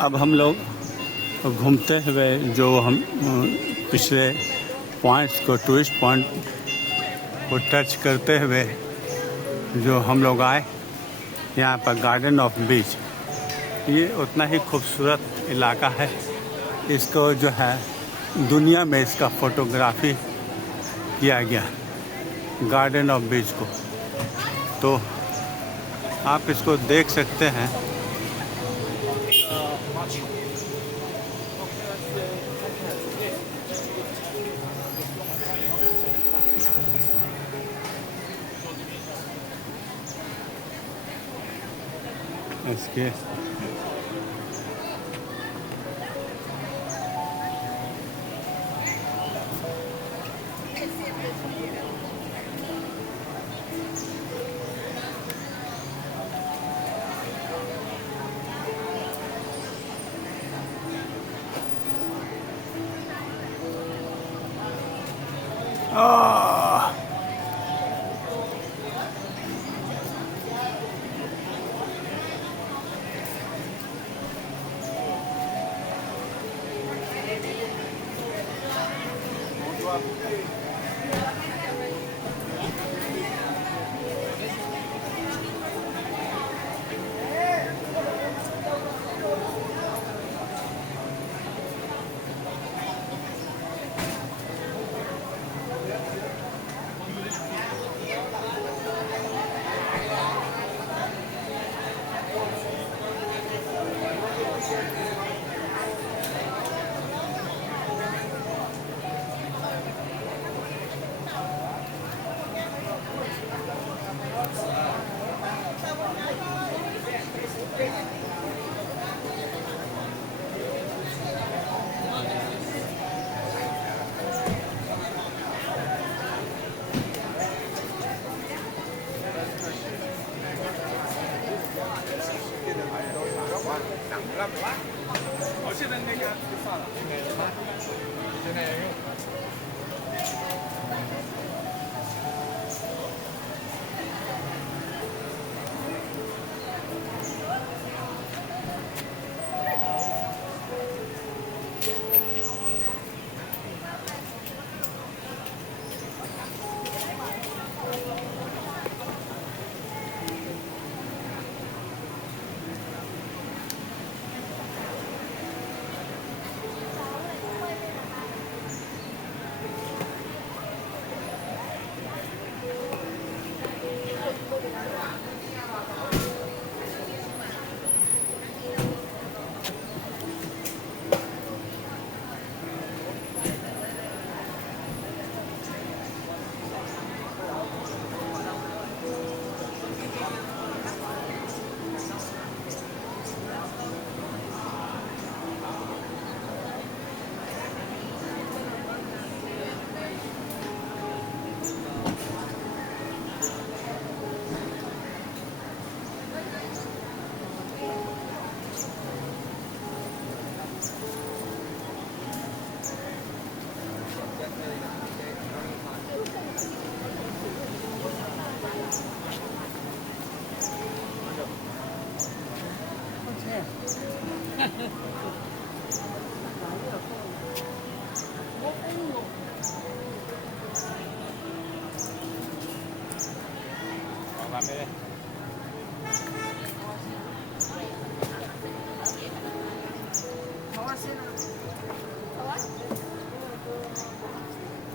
अब हम लोग घूमते हुए जो हम पिछले पॉइंट्स को टूरिस्ट पॉइंट को टच करते हुए जो हम लोग आए यहाँ पर गार्डन ऑफ बीच। ये उतना ही खूबसूरत इलाका है। इसको जो है दुनिया में इसका फोटोग्राफी किया गया गार्डन ऑफ बीच को, तो आप इसको देख सकते हैं। इसके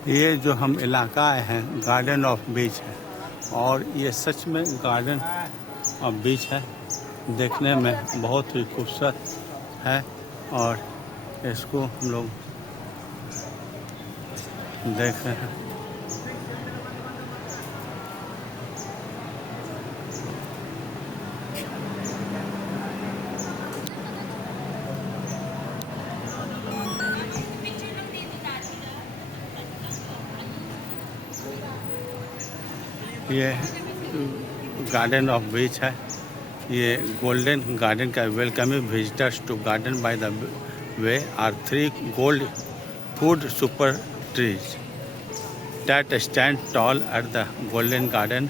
ये जो हम इलाका आए हैं गार्डन ऑफ बीच है, और ये सच में गार्डन ऑफ बीच है। देखने में बहुत ही खूबसूरत है और इसको हम लोग देख रहे हैं। ये गार्डन ऑफ बीच है। ये गोल्डन गार्डन का welcoming visitors to garden by the way are 3 gold food super trees that stand tall at the Golden Garden,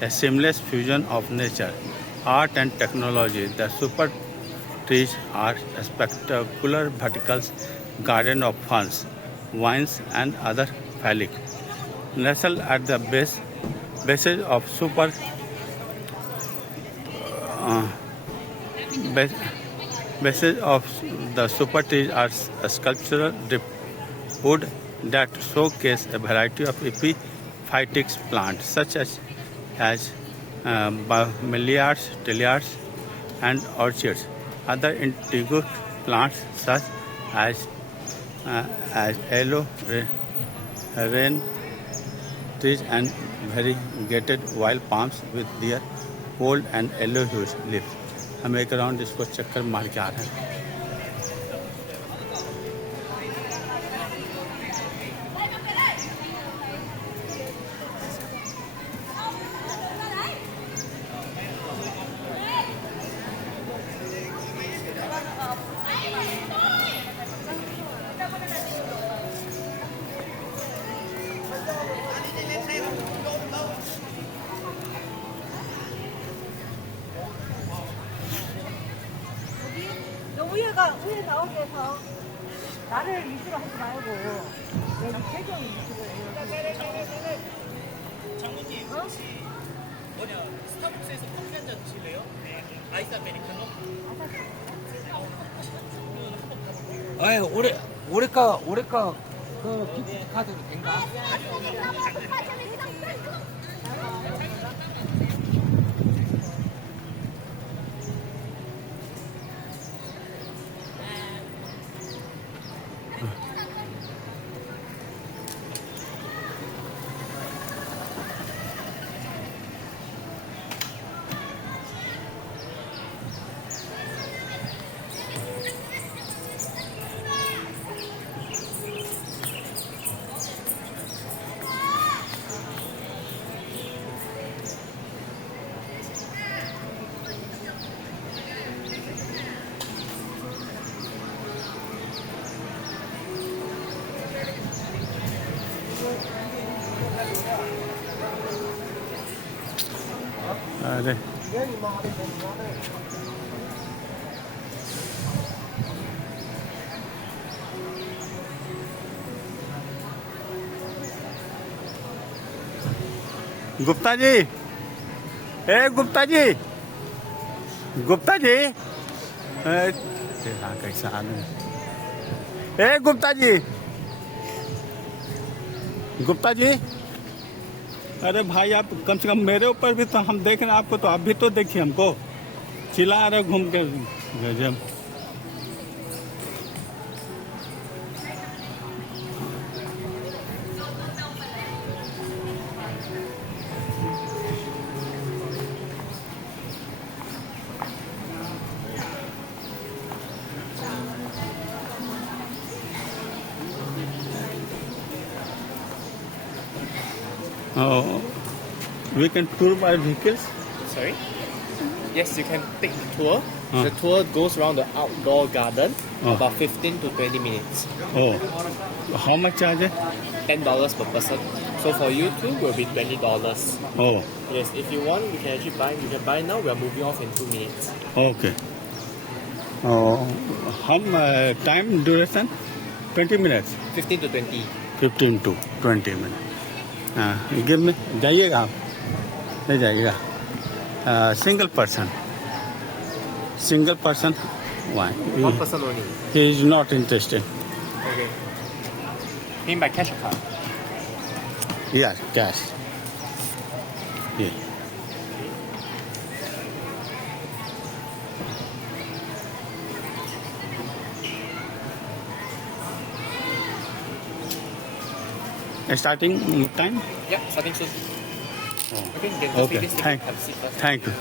a seamless fusion of nature, art and technology. The super trees are spectacular vertical garden of ferns, vines, and other phallic. Nestled at the bases of uh, base, bases of the super trees are sculptural driftwood that showcase a variety of epiphytic plants such as bromeliads, dahlias, and orchids. Other indigenous plants such as yellow rain trees and variegated wild palms with their bold and yellow hues leaves. हम एक round इसको चक्कर मार के आ रहे हैं. 위에 나오게 해서 나를 위주로 하지 말고 여기 배경 위주로 해요. 장모님 혹시 스타벅스에서 커피 한 잔 드실래요? 네. 아이스 아메리카노? 올해가 그 기프트 카드로 된가? अरे गुप्ता जी, गुप्ता जी, गुप्ता जी, तेरा कैसा आदमी, गुप्ता जी, गुप्ता जी, अरे भाई आप कम से कम मेरे ऊपर भी तो हम देख रहे हैं आपको, तो आप भी तो देखिए हमको, चिल्ला रहे घूम के गजब. Oh, we can tour by vehicles. Sorry? Yes, you can take the tour. The tour goes around the outdoor garden, about 15 to 20 minutes. Oh, how much charge? $10 per person. So for you two, will be $20. Oh, Yes, if you want, you can actually buy. You can buy now. We are moving off in 2 minutes. okay. Oh, how time duration? 20 minutes. 15 to 20. 15 to 20 minutes. Give में जाइएगा आप, नहीं जाइएगा. Single person One person only. He is not interested. Okay. Paying by cash or card? यार cash ये starting time. Yep, starting soon. Oh. Okay, you can just Okay, take this ticket. thank Have a seat first. thank you.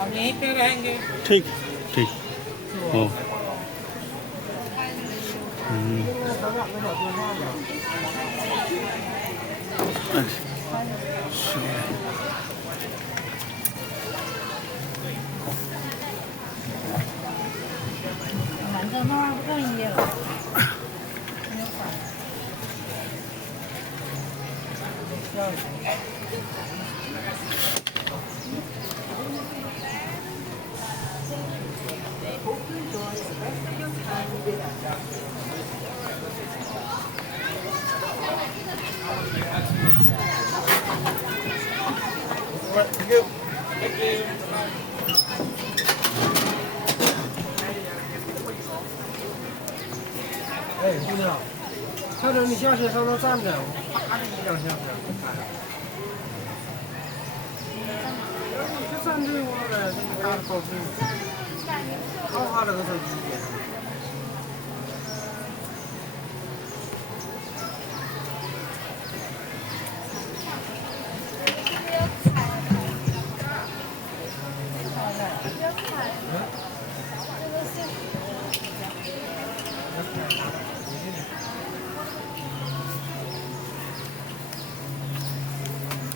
हम यहीं पे रहेंगे. ठीक ठीक. Oh. 哎，姑娘，看着你下去稍稍站着，我啪的一两下子。就站这我了，这个大高兴，好好的个手机。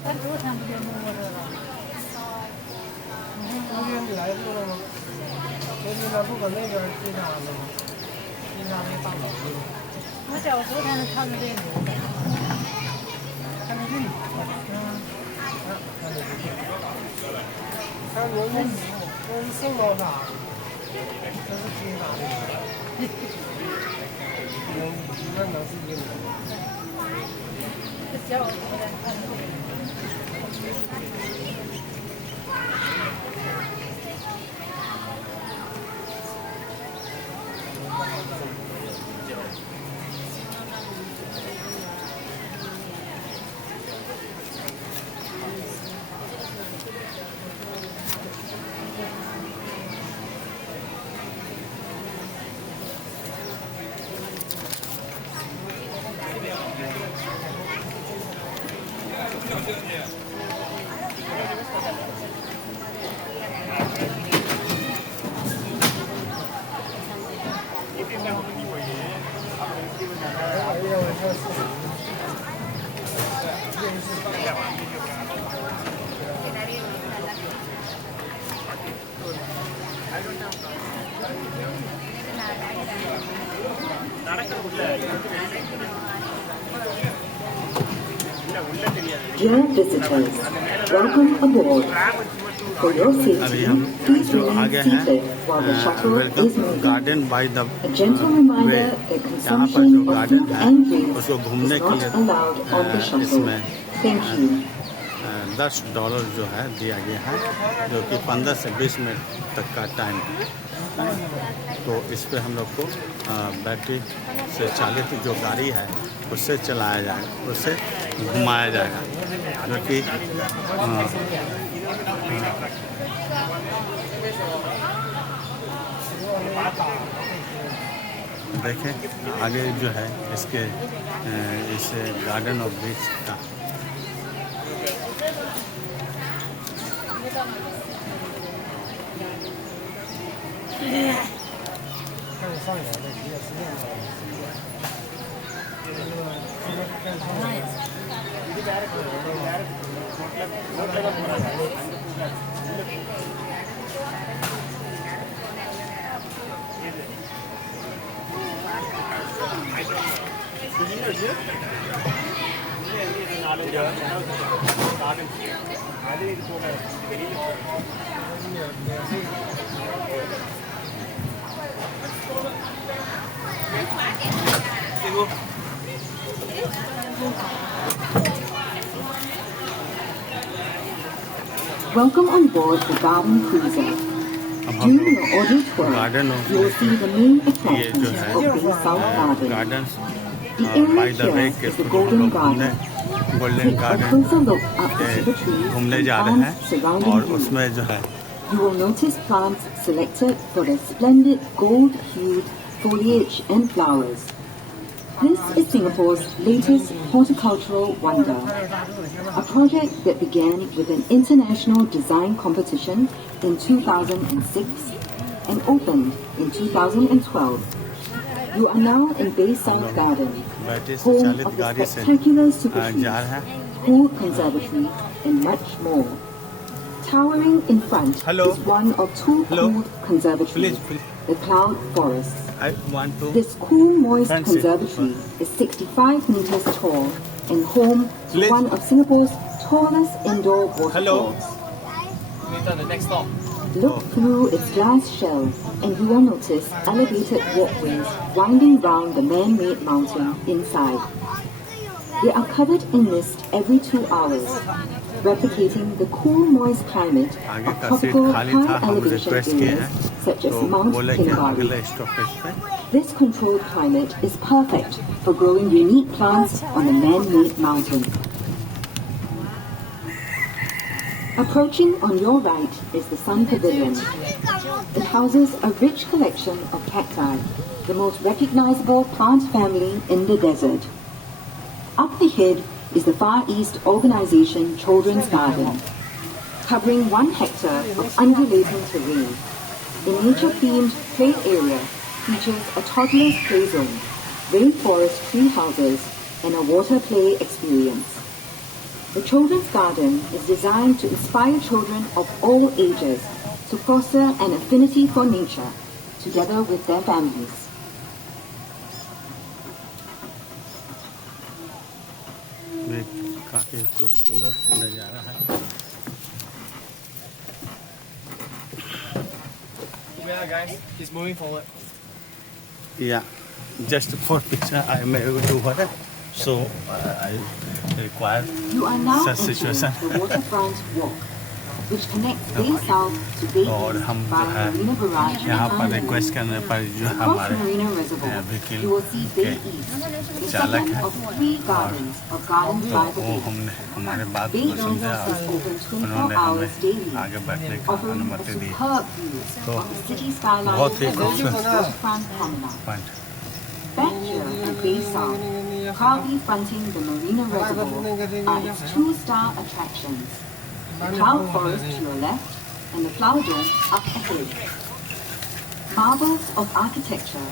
咱昨天不就弄过这个？昨天你来这个吗？昨天他不搁那边进啥了吗？进啥那大楼去了？我叫我昨天看着这个，看着这个，看牛肉，这是圣包啥？这是金啥的？那能是金的？这叫我昨天看着这个。Dear visitors, welcome aboard. For your अभी safety, हम please जो remain आगे हैं seated while the shuttle is welcome moving. Garden by the A gentle way reminder that यहाँ पर consumption जो of गार्डन food है and drinks उसको घूमने is के not लिए allowed on the shuttle. इसमें Thank you. $10 जो है दिया गया है जो कि 15 से 20 मिनट तक का टाइम है। तो इस पे हम लोग को बैटरी से चालित जो गाड़ी है उससे चलाया जाएगा, उससे घुमाया जाएगा जो कि देखें आगे जो है इसके इस गार्डन ऑफ बीच का看上来的也是这样的。Welcome on board the Garden Cruiser. During your audio tour, garden you will see the main ये attractions जो है of Bay South Garden. Garden The by area the way here के is the हम Golden लोग घूमने Garden. Golden Take a garden closer look at the cedar trees घूमने and जा रहे plants हैं surrounding और you. उसमें जो है You will notice plants selected for their splendid gold-hued foliage and flowers. This is Singapore's latest horticultural wonder, a project that began with an international design competition in 2006 and opened in 2012. You are now in Bay South Garden, battery से home चालित of the गाड़ी से spectacular super जा trees, रहे हैं। pool conservatory, and much more. Towering in front Hello. is one of two Hello. cool conservatories, Please. the Cloud Forest. I want to This cool, moist Fancy. conservatory is 65 meters tall and home to Liz. one of Singapore's tallest indoor Hello. waterfalls. Later, the next stop. Look through its glass shell and you will notice elevated walkways winding round the man-made mountain inside. They are covered in mist every 2 hours, replicating the cool, moist climate आगे of का seat tropical खाली था, high हम elevation request किए areas हैं such as तो Mount बोले कि Kinbari. अगले स्टॉपेज पे This controlled climate is perfect for growing unique plants on a man-made mountain. Approaching on your right is the Sun Pavilion. It houses a rich collection of cacti, the most recognizable plant family in the desert. Up ahead is the Far East Organization Children's Garden, covering 1 hectare of undulating terrain. The nature-themed play area features a toddler's play zone, rainforest tree houses, and a water play experience. The Children's Garden is designed to inspire children of all ages to foster an affinity for nature, together with their families. ये काफी खूबसूरत नज़ारा है Yeah, guys, it's moving forward. Yeah, just for picture I am able to do it. So I require You are now such entering situation. the waterfront walk, which connects Bay South to Bay और East हम by जो है Marina Barrage यहाँ पर and request करने पर जो Across हमारे Marina Reservoir, वकील you will see Bay के East, the चालक second हैं of 3 gardens of Gardens तो by the वो Bay. हमने हमारे बात Bay को East समझा is open उन्होंने 24 hours हमें daily, आगे बढ़ने का offering a अनुमति दी superb view तो of the city skyline बहुत ही along the खूबसूरत waterfront promenade. Point Back here at Bay South, proudly fronting the Marina Reservoir are its 2-star attractions. The Cloud Forest to your left and the Flower Dome up ahead. Marvels of architecture,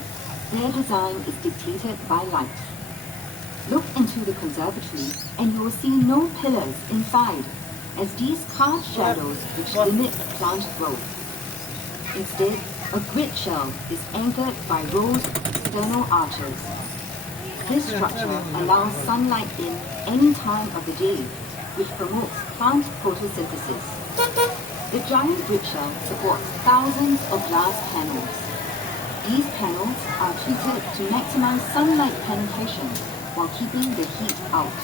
their design is dictated by light. Look into the conservatory and you will see no pillars inside, as these carved shadows which limit plant growth. Instead, a grid shell is anchored by rows of external arches. This structure allows sunlight in any time of the day, which promotes plant photosynthesis. The giant grid shell supports thousands of glass panels. These panels are treated to maximize sunlight penetration while keeping the heat out.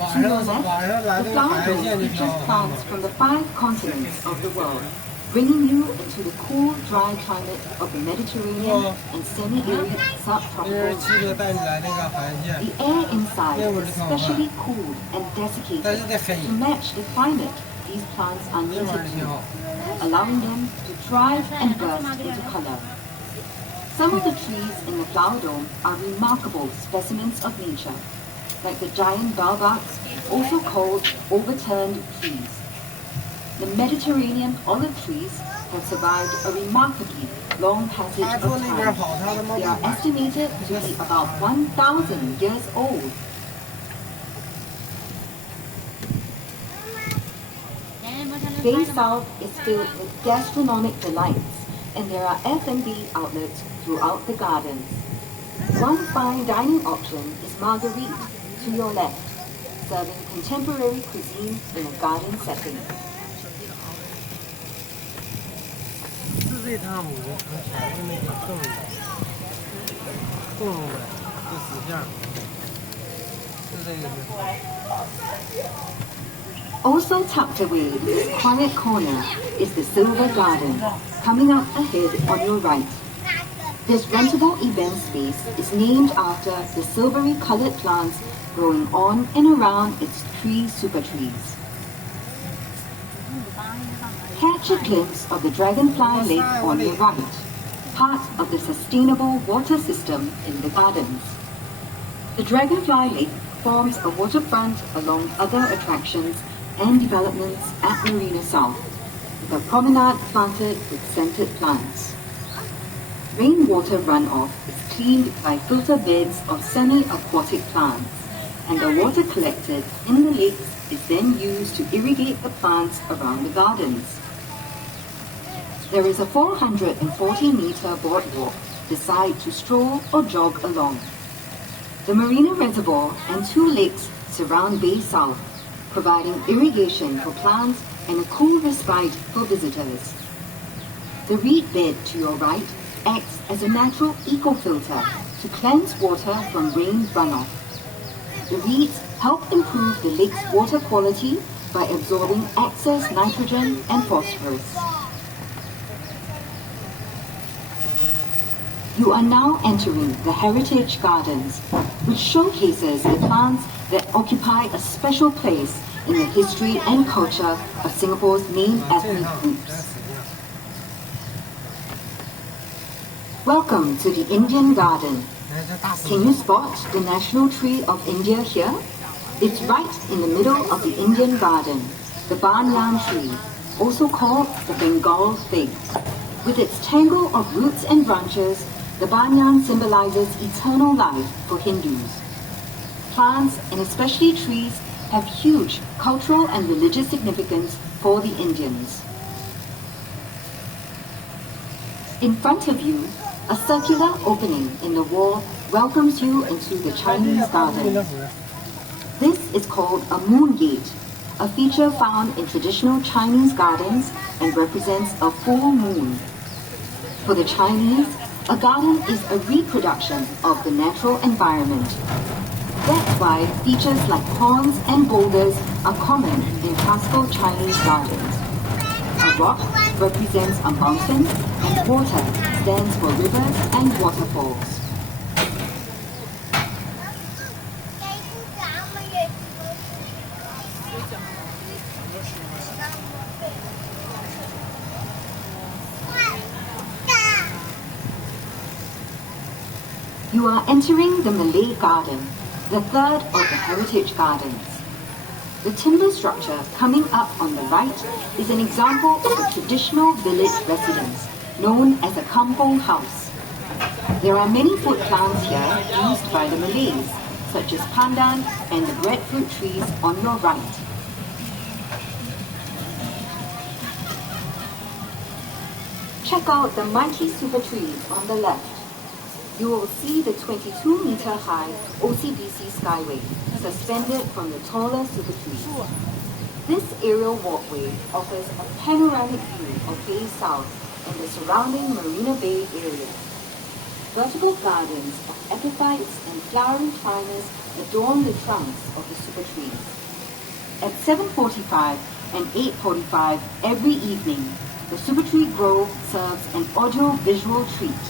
To your left, the flower dome features plants from the 5 continents of the world, bringing you into the cool, dry climate of the Mediterranean and semi-arid 这 subtropical 是7个带你来那个海岸线， The air inside is specially cooled and desiccated 但是在黑， to match the climate these plants are 这玩意 native 儿挺好。 to, allowing them to thrive and burst into color. Some of the trees in the flower dome are remarkable specimens of nature, like the giant baobabs, also called overturned trees. The Mediterranean olive trees have survived a remarkably long passage 他 of 坐那边 time. 跑，他他妈 They 不 are 买。 estimated to be about 1,000 years old. Bay South is filled with gastronomic delights, and there are F&B outlets throughout the gardens. One fine dining option is Marguerite, to your left, serving contemporary cuisine in a garden setting. 是这趟母，还是那个动物的，这死相，是这个。 Also tucked away in this quiet corner is the Silver Garden, coming up ahead on your right. This rentable event space is named after the silvery colored plants growing on and around its 3 super trees. Catch a glimpse of the Dragonfly Lake on your right, part of the sustainable water system in the gardens. The Dragonfly Lake forms a waterfront along other attractions and developments at Marina South, with a promenade planted with scented plants. Rainwater runoff is cleaned by filter beds of semi-aquatic plants, and the water collected in the lakes is then used to irrigate the plants around the gardens. There is a 440-meter boardwalk beside to stroll or jog along. The Marina Reservoir and 2 lakes surround Bay South, providing irrigation for plants and a cool respite for visitors. The reed bed to your right acts as a natural eco-filter to cleanse water from rain runoff. The reeds help improve the lake's water quality by absorbing excess nitrogen and phosphorus. You are now entering the Heritage Gardens, which showcases the plants that occupy a special place in the history and culture of Singapore's main ethnic groups. Welcome to the Indian Garden. Can you spot the national tree of India here? It's right in the middle of the Indian Garden, the banyan tree, also called the Bengal fig. With its tangle of roots and branches, the banyan symbolizes eternal life for Hindus. Plants, and especially trees, have huge cultural and religious significance for the Indians. In front of you, a circular opening in the wall welcomes you into the Chinese garden. This is called a moon gate, a feature found in traditional Chinese gardens and represents a full moon. For the Chinese, a garden is a reproduction of the natural environment. That's why features like ponds and boulders are common in classical Chinese gardens. A rock represents a mountain, and water stands for rivers and waterfalls. You are entering the Malay Garden, the third of the Heritage Gardens. The timber structure coming up on the right is an example of a traditional village residence known as a kampong house. There are many food plants here used by the Malays, such as pandan and the breadfruit trees on your right. Check out the mighty super trees on the left. You will see the 22-meter-high OCBC Skyway suspended from the taller super trees. This aerial walkway offers a panoramic view of Bay South and the surrounding Marina Bay area. Vertical gardens of epiphytes and flowering climbers adorn the trunks of the super trees. At 7:45 and 8:45 every evening, the Super Tree Grove serves an audio-visual treat,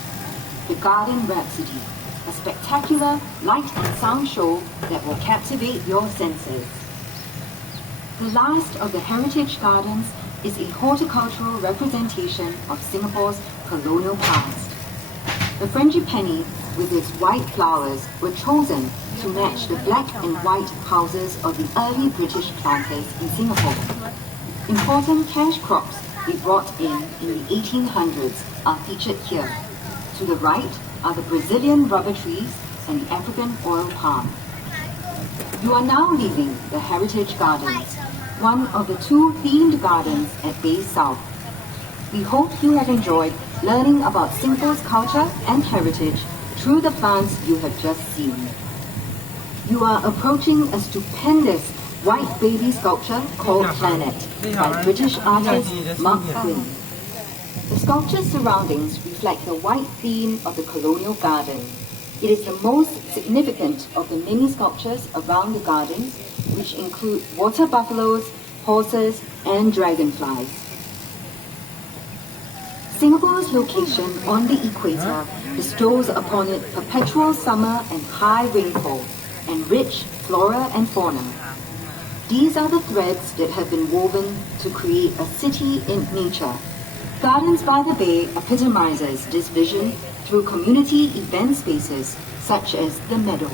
the Garden Rhapsody, a spectacular light and sound show that will captivate your senses. The last of the Heritage Gardens is a horticultural representation of Singapore's colonial past. The frangipani, with its white flowers, were chosen to match the black and white houses of the early British planters in Singapore. Important cash crops they brought in the 1800s are featured here. To the right are the Brazilian rubber trees and the African oil palm. You are now leaving the Heritage Gardens, one of the 2 themed gardens at Bay South. We hope you have enjoyed learning about Singapore's culture and heritage through the plants you have just seen. You are approaching a stupendous white baby sculpture called Planet by British artist Mark Quinn. The sculpture's surroundings reflect the white theme of the colonial garden. It is the most significant of the many sculptures around the gardens, which include water buffaloes, horses, and dragonflies. Singapore's location on the equator bestows upon it perpetual summer and high rainfall, and rich flora and fauna. These are the threads that have been woven to create a city in nature. Gardens by the Bay epitomizes this vision through community event spaces such as the Meadow.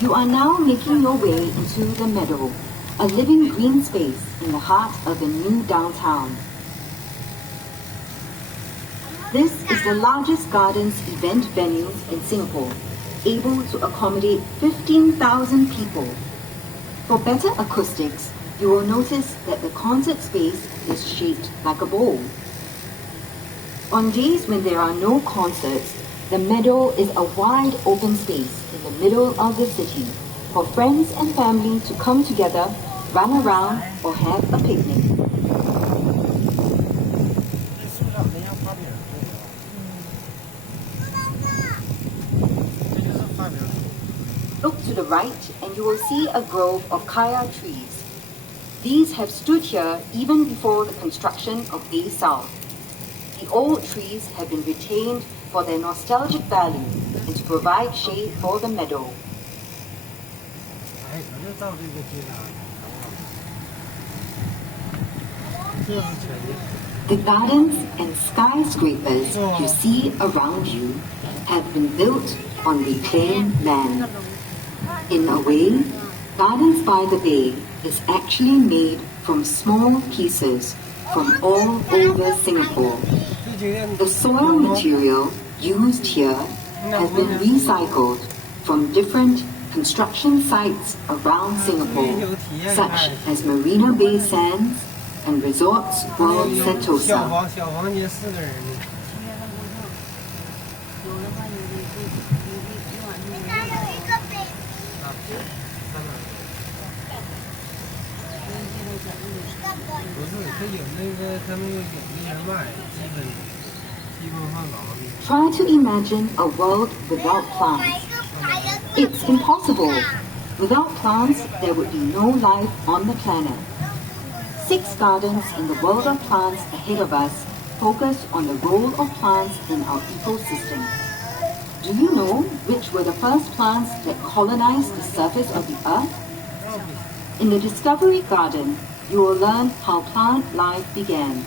You are now making your way into the Meadow, a living green space in the heart of the new downtown. This is the largest gardens event venue in Singapore, able to accommodate 15,000 people. For better acoustics, you will notice that the concert space is shaped like a bowl. On days when there are no concerts, the meadow is a wide open space in the middle of the city for friends and family to come together, run around, or have a picnic. 这树上人家花饼做的，这就是花饼树。 Look to the right and you will see a grove of kaya trees. These have stood here even before the construction of A South. The old trees have been retained for their nostalgic value and to provide shade for the meadow. 哎，可就照这个街上，这是全的。 The gardens and skyscrapers you see around you have been built on reclaimed land. In a way, Gardens by the Bay is actually made from small pieces from all over Singapore. 这酒店 The soil material used here has been recycled from different construction sites around Singapore, such as Marina Bay Sands and Resorts World 小 Sentosa. 房小房间4个人的，不是，他有那个他们有人卖，基本上老的。 Try to imagine a world without plants. It's impossible. Without plants, there would be no life on the planet. 6 gardens in the world of plants ahead of us focus on the role of plants in our ecosystem. Do you know which were the first plants that colonized the surface of the earth? In the Discovery Garden, you will learn how plant life began.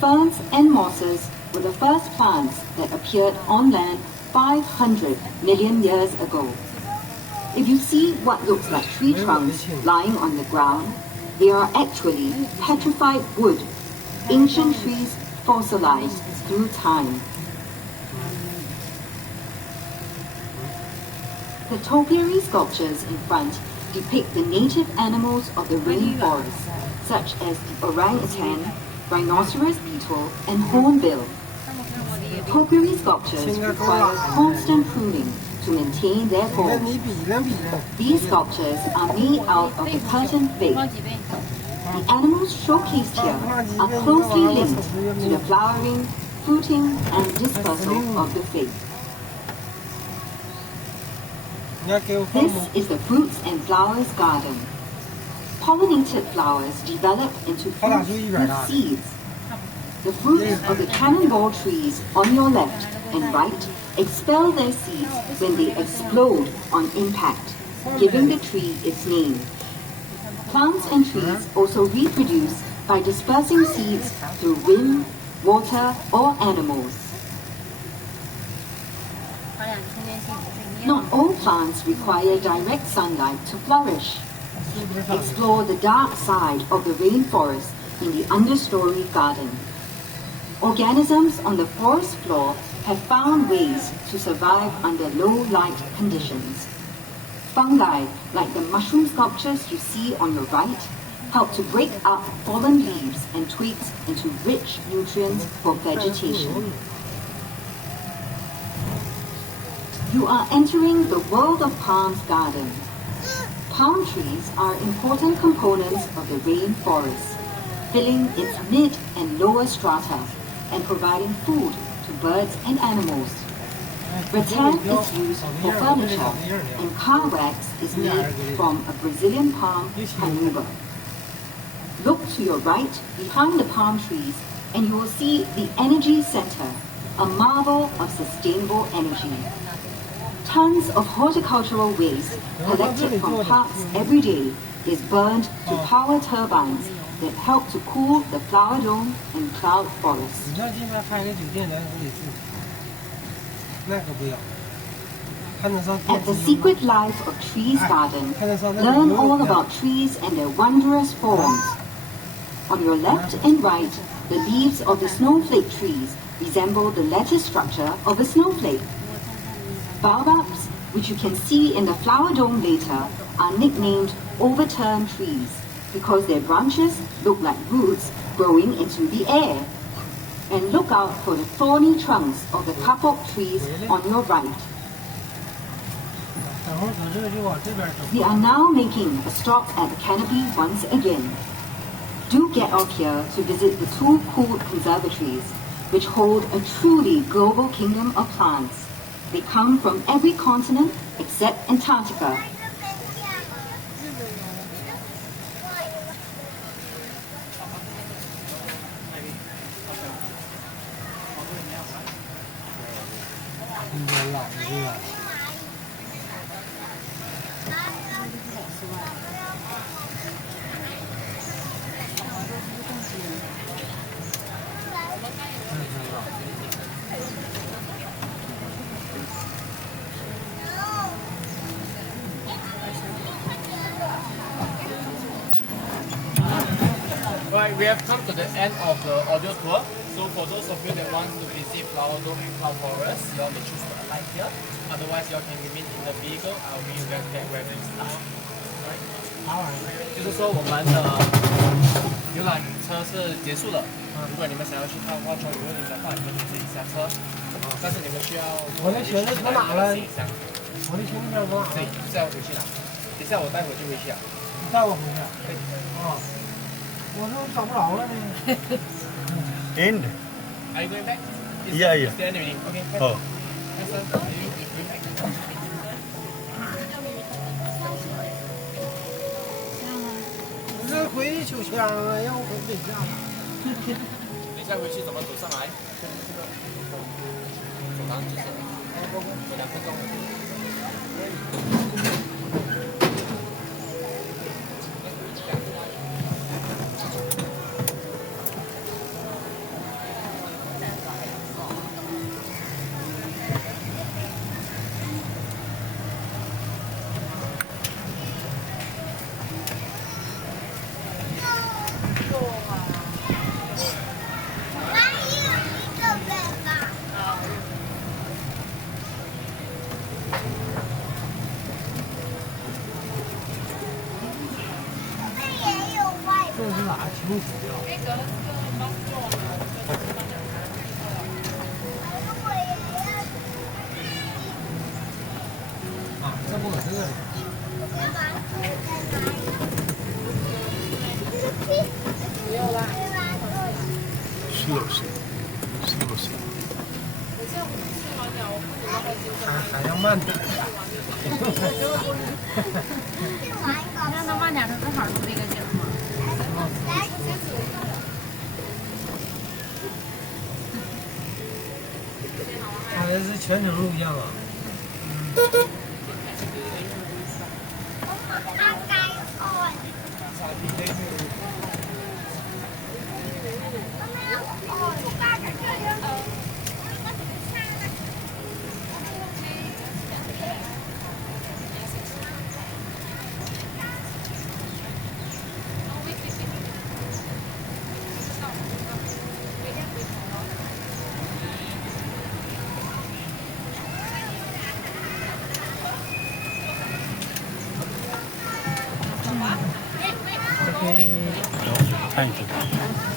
Ferns and mosses were the first plants that appeared on land 500 million years ago. If you see what looks like tree trunks lying on the ground, they are actually petrified wood, ancient trees fossilized through time. The topiary sculptures in front depict the native animals of the rainforest, such as the orangutan, rhinoceros beetle, and hornbill. Topiary sculptures require constant pruning to maintain their 那 form. 你比呢？ These sculptures are made out of the curtain fig. The animals showcased here are closely linked to the flowering, fruiting, and dispersal of the fig. 你要给我放 This is the fruits and flowers garden. Pollinated flowers develop into fruits with seeds. The fruits of the cannonball trees on your left and right expel their seeds when they explode on impact, giving the tree its name. Plants and trees also reproduce by dispersing seeds through wind, water, or animals. Not all plants require direct sunlight to flourish. Explore the dark side of the rainforest in the understory garden. Organisms on the forest floor have found ways to survive under low light conditions. Fungi, like the mushroom sculptures you see on your right, help to break up fallen leaves and twigs into rich nutrients for vegetation. You are entering the world of palms garden. Palm trees are important components of the rainforest, filling its mid and lower strata and providing food to birds and animals. Rattan is used for furniture, and car wax is made from a Brazilian palm, canuba. Look to your right behind the palm trees and you will see the Energy Center, a marvel of sustainable energy. Tons of horticultural waste collected from parks every day is burned to power turbines that help to cool the flower dome and cloud forest. 你要进来开个酒店来这里住，那可不要。看得上电 At the 梯 Secret Life of Trees Garden, learn all about trees and their wondrous forms. On your left and right, the leaves of the snowflake trees resemble the lattice structure of a snowflake. Baobabs, which you can see in the flower dome later, are nicknamed overturned trees. because their branches look like roots growing into the air. And look out for the thorny trunks of the kapok trees on your right. 等会儿走这个就往这边走。 We are now making a stop at the canopy once again. Do get off here to visit the two cool conservatories, which hold a truly global kingdom of plants. They come from every continent except Antarctica. Right, we have come to the end of the audio tour. So for those of you that want to visit Flower Dome and Cloud Forest, you all may choose to alight here. Otherwise, you all can remain in the vehicle. I'll be back there where we start. Right? 就是说我们的游览车是结束了。如果你们想要去看花球游泳的话，你们就自己下车。但是你们需要我的鞋子从哪了？行李箱。我的行李箱从哪对，了？这样回去拿。等一下我带回就回去了。你带我回去。对。啊。我说找不着了呢。 End. Are you going back? Is Yeah, is yeah. there anything? Okay. Fine. Oh. Yes, sir. Are you going back? 我这回秋香啊，要我回北下。等一下回去怎么走上来？走廊就是2分钟。这是哪？清楚的。啊，这不搁这里。是。还要慢点。让它慢点，它正好录这个景嘛。它这是全程录像啊。Thank you.